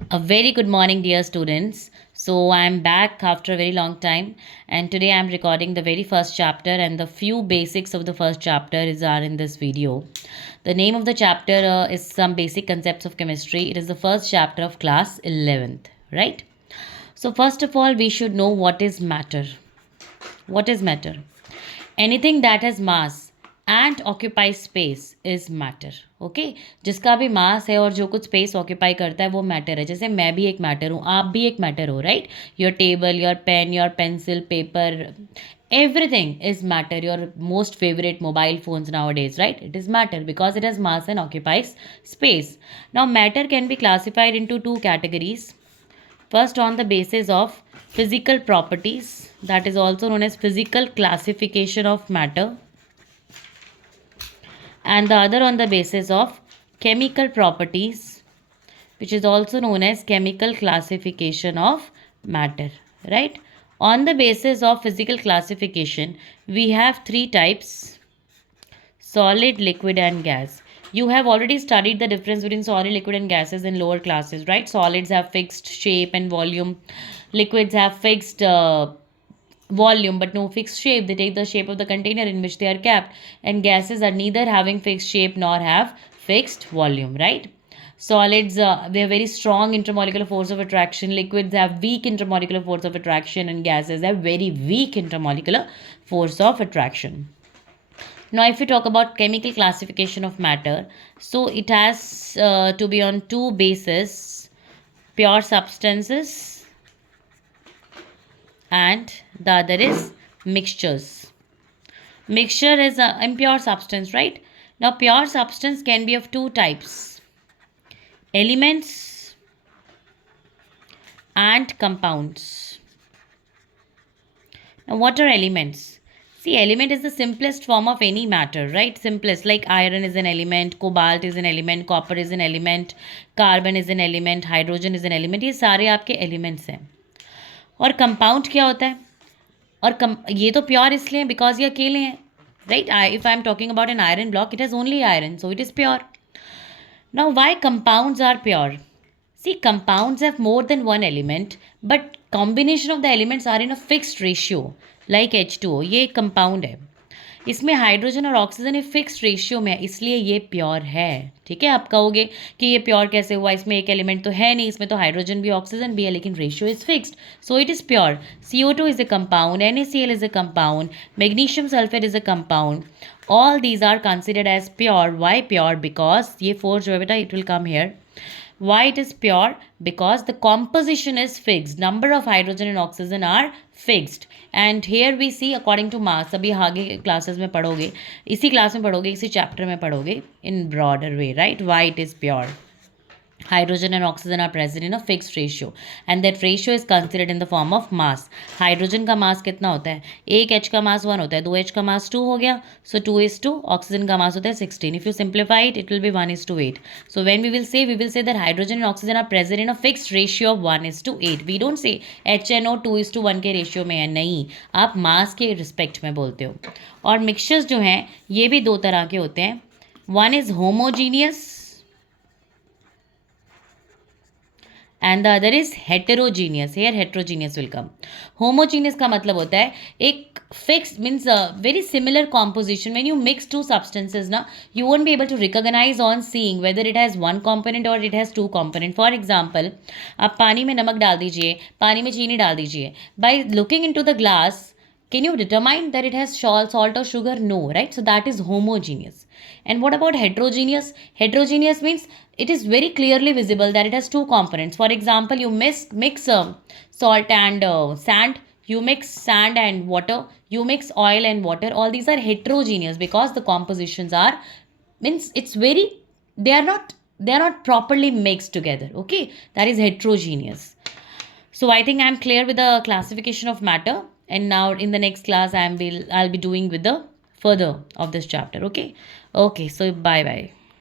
A very good morning, dear students. So, I'm back after a very long time, and today I'm recording the very first chapter, and the few basics of the first chapter are in this video. The name of the chapter is Some Basic Concepts of Chemistry. It is the first chapter of class 11th, right? So, first of all, we should know what is matter. What is matter? Anything that has mass and occupies space is matter. Okay जिसका भी मास है और जो कुछ space occupy करता है वो matter है. जैसे मैं भी एक मैटर हूँ, आप भी एक मैटर हो, right? Your table, your pen, your pencil, paper, everything is matter. Your most favorite mobile phones nowadays, right? It is matter because it has mass and occupies space. Now matter can be classified into two categories. First, on the basis of physical properties, that is also known as physical classification of matter, and the other on the basis of chemical properties, which is also known as chemical classification of matter, right? On the basis of physical classification, we have three types: solid, liquid, and gas. You have already studied the difference between solid, liquid, and gases in lower classes, right? Solids have fixed shape and volume, liquids have fixed volume but no fixed shape. They take the shape of the container in which they are kept, and gases are neither having fixed shape nor have fixed volume, right? Solids, they have very strong intermolecular force of attraction. Liquids have weak intermolecular force of attraction, and gases have very weak intermolecular force of attraction. Now, if we talk about chemical classification of matter, so it has to be on two bases: pure substances, and the other is mixtures. Mixture is an impure substance, right? Now, pure substance can be of two types: elements and compounds. Now, what are elements? See, element is the simplest form of any matter, right? Simplest, like iron is an element, cobalt is an element, copper is an element, carbon is an element, hydrogen is an element. ये सारे आपके elements हैं. और compound क्या होता है? और ये तो प्योर इसलिए बिकॉज ये अकेले हैं, right? If I am talking about an iron block, it has only iron, so it is pure. Now why compounds are pure? See, compounds have more than one element, but combination of the elements are in a fixed ratio, like H2O. ये एक compound है, इसमें hydrogen और oxygen एक fix ratio में है, इसलिए ये प्योर है. ठीक है, आप कहोगे कि ये प्योर कैसे हुआ, इसमें एक एलिमेंट तो है नहीं, इसमें तो हाइड्रोजन भी ऑक्सीजन भी है, लेकिन ratio is fixed, so it is pure. CO2 is a compound, NaCl is a compound, magnesium sulphate is a compound. All these are considered as pure. Why pure? Because ये four जो है बेटा, it will come here. Why it is pure? Because the composition is fixed. Number of hydrogen and oxygen are fixed. And here we see according to mass. अभी आगे classes में पढ़ोगे, इसी class में पढ़ोगे, इसी chapter में पढ़ोगे in broader way, right? Why it is pure? Hydrogen and oxygen are present in a fixed ratio, and that ratio is considered in the form of mass. Hydrogen का मास कितना होता है? एक H का मास 1 होता है, 2 H का मास 2 हो गया, so 2:2. ऑक्सीजन का मास होता है 16. If you simplify it, it will be 1:8. So when we will say that hydrogen and oxygen are present in a fixed ratio of 1:8. We don't say HNO 2:1 के रेशियो में है, नहीं, आप मास के रिस्पेक्ट में बोलते हो. और मिक्सचर्स जो हैं ये भी दो तरह के होते हैं. One is homogeneous and the other is heterogeneous. Here heterogeneous will come. Homogeneous का मतलब होता है एक fixed, means very similar composition. When you mix two substances ना, you won't be able to recognize on seeing whether it has one component or it has two component. For example, आप पानी में नमक डाल दीजिए, पानी में चीनी डाल दीजिए. By looking into the glass, can you determine that it has salt or sugar? No, right? So that is homogeneous. And what about heterogeneous? Heterogeneous means it is very clearly visible that it has two components. For example, you mix salt and sand, you mix sand and water, you mix oil and water. All these are heterogeneous because the compositions are, means it's very, they are not properly mixed together. Okay, that is heterogeneous. So I think I'm clear with the classification of matter, and now in the next class I'll be doing with the further of this chapter. Okay, so bye bye.